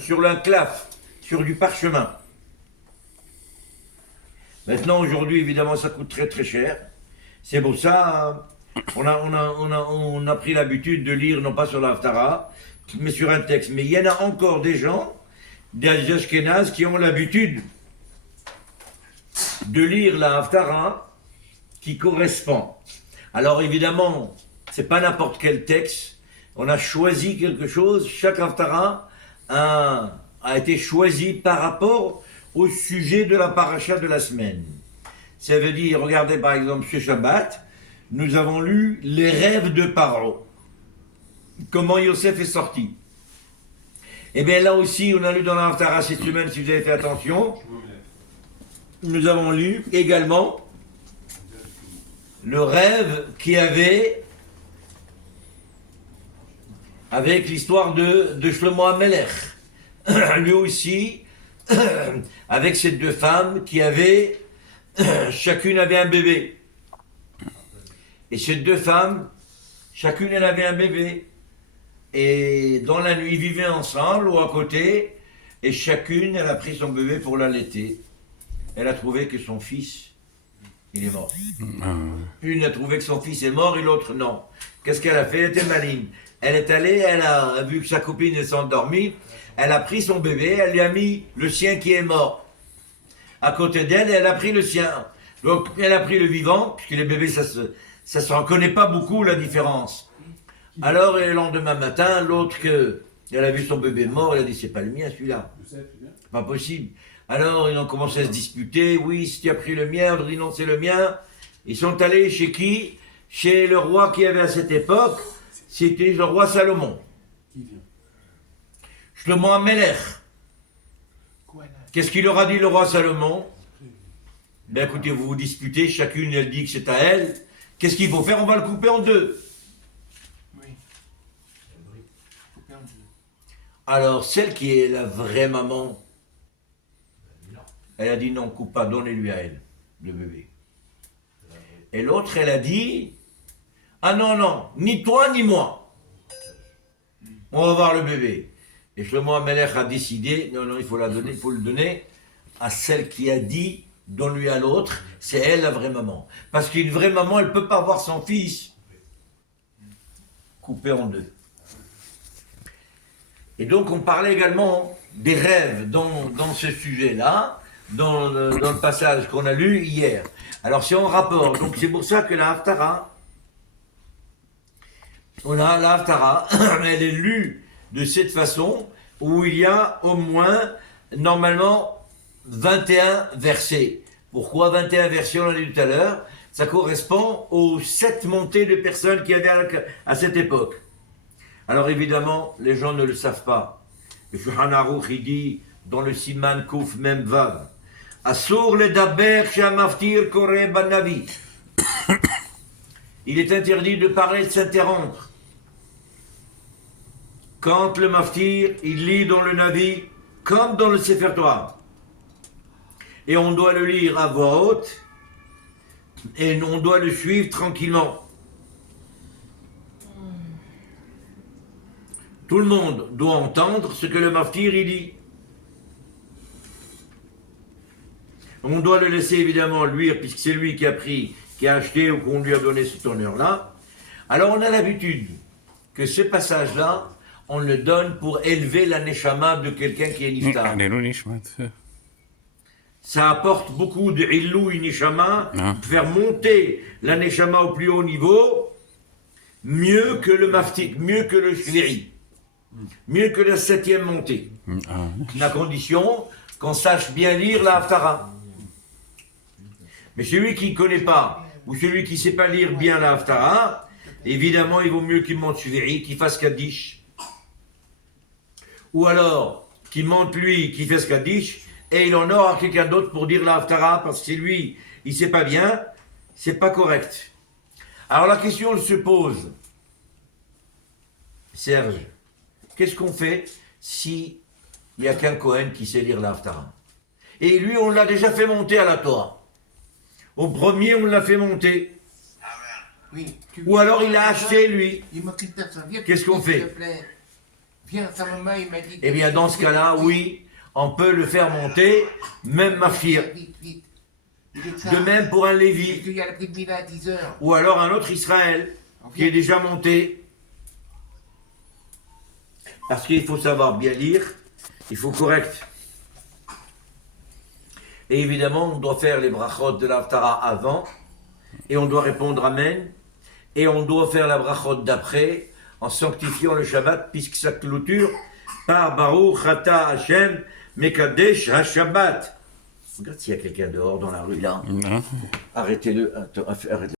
sur l'enclave, sur du parchemin. Maintenant, aujourd'hui, évidemment, ça coûte très très cher. C'est pour ça, on a pris l'habitude de lire, non pas sur l'Haftara, mais sur un texte. Mais il y en a encore des gens, des Ashkénazes, qui ont l'habitude de lire la Haftara qui correspond. Alors évidemment, c'est pas n'importe quel texte. On a choisi quelque chose. Chaque Haftara a été choisi par rapport au sujet de la paracha de la semaine. Ça veut dire, regardez par exemple ce Shabbat, nous avons lu les rêves de Paro. Comment Yosef est sorti. Et bien là aussi, on a lu dans la Haftara cette semaine, si vous avez fait attention, nous avons lu également le rêve qu'il y avait avec l'histoire de Shlomo HaMelech. Lui aussi, avec ces deux femmes qui avaient, chacune avait un bébé. Et ces deux femmes, chacune elle avait un bébé. Et dans la nuit, ils vivaient ensemble ou à côté, et chacune, elle a pris son bébé pour l'allaiter. Elle a trouvé que son fils, il est mort. Une a trouvé que son fils est mort et l'autre non. Qu'est-ce qu'elle a fait? Elle était maligne. Elle est allée, elle a vu que sa copine s'est endormie, elle a pris son bébé, elle lui a mis le sien qui est mort. À côté d'elle, elle a pris le sien. Donc elle a pris le vivant, puisque les bébés, ça se reconnaît pas beaucoup la différence. Alors le lendemain matin, l'autre elle a vu son bébé mort, elle a dit c'est pas le mien celui-là. C'est pas possible. Alors ils ont commencé à se disputer, oui, si tu as pris le mien, on dit non c'est le mien. Ils sont allés chez qui? Chez le roi qui avait à cette époque, c'était le roi Salomon. Shlomo HaMelech. Qu'est-ce qu'il leur a dit le roi Salomon? Ben écoutez, vous vous disputez, chacune elle dit que c'est à elle. Qu'est-ce qu'il faut faire? On va le couper en deux. Alors, celle qui est la vraie maman, elle a dit non, coupe pas, donnez-lui à elle, le bébé. Et l'autre, elle a dit, ah non, non, ni toi ni moi. On va voir le bébé. Et Shlomo HaMelech a décidé, non, non, il faut le donner à celle qui a dit, donne-lui à l'autre, c'est elle la vraie maman. Parce qu'une vraie maman, elle ne peut pas voir son fils coupé en deux. Et donc on parlait également des rêves dans ce sujet-là, dans le passage qu'on a lu hier. Alors c'est en rapport, donc c'est pour ça que la Haftara, elle est lue de cette façon, où il y a au moins, normalement, 21 versets. Pourquoi 21 versets, on l'a dit tout à l'heure? Ça correspond aux 7 montées de personnes qu'il y avait à cette époque. Alors évidemment, les gens ne le savent pas. Le Shulchan Aruch, il dit dans le Siman Kouf Mem Vav, Asur le daber shamaftir kore banavi. Il est interdit de parler, de s'interrompre. Quand le maftir, il lit dans le Navi, comme dans le Sefer Torah. Et on doit le lire à voix haute, et on doit le suivre tranquillement. Tout le monde doit entendre ce que le maftir il dit. On doit le laisser évidemment lire, puisque c'est lui qui a acheté ou qu'on lui a donné cet honneur-là. Alors on a l'habitude que ce passage-là, on le donne pour élever la neshama de quelqu'un qui est niftar. Ça apporte beaucoup de illou neshama, faire monter la neshama au plus haut niveau, mieux que le maftik, mieux que le shviri. Mieux que la 7e montée. La condition qu'on sache bien lire la Haftara. Mais celui qui ne connaît pas, ou celui qui ne sait pas lire bien la Haftara, évidemment, il vaut mieux qu'il monte Shviri, qu'il fasse Kaddish. Ou alors, qu'il monte lui, qu'il fasse Kaddish, et il en aura quelqu'un d'autre pour dire la Haftara, parce que si lui, il ne sait pas bien, c'est pas correct. Alors la question se pose, Serge, qu'est-ce qu'on fait si il n'y a qu'un Cohen qui sait lire la Haftara? Et lui, on l'a déjà fait monter à la Torah. Au premier, on l'a fait monter. Oui, Ou alors il a acheté, lui. Il m'occupe de sa vie. Qu'est-ce qu'on fait? S'il te plaît. Viens, sa maman, il m'a dit... Eh bien, dans ce cas-là, oui, on peut le faire monter, même Mafir. Vite, vite. Il est tard. De même pour un Parce Lévi, qu'il y a la petite Mila à 10 heures. ou alors un autre Israël, qui est déjà monté. Parce qu'il faut savoir bien lire, il faut correct. Et évidemment, on doit faire les brachot de l'Aftara avant, et on doit répondre Amen, et on doit faire la brachot d'après, en sanctifiant le Shabbat, puisque sa clôture par Baruch Ata Hashem Mekadesh HaShabbat. Regarde s'il y a quelqu'un dehors dans la rue là. Non. Arrêtez-le. Arrêtez.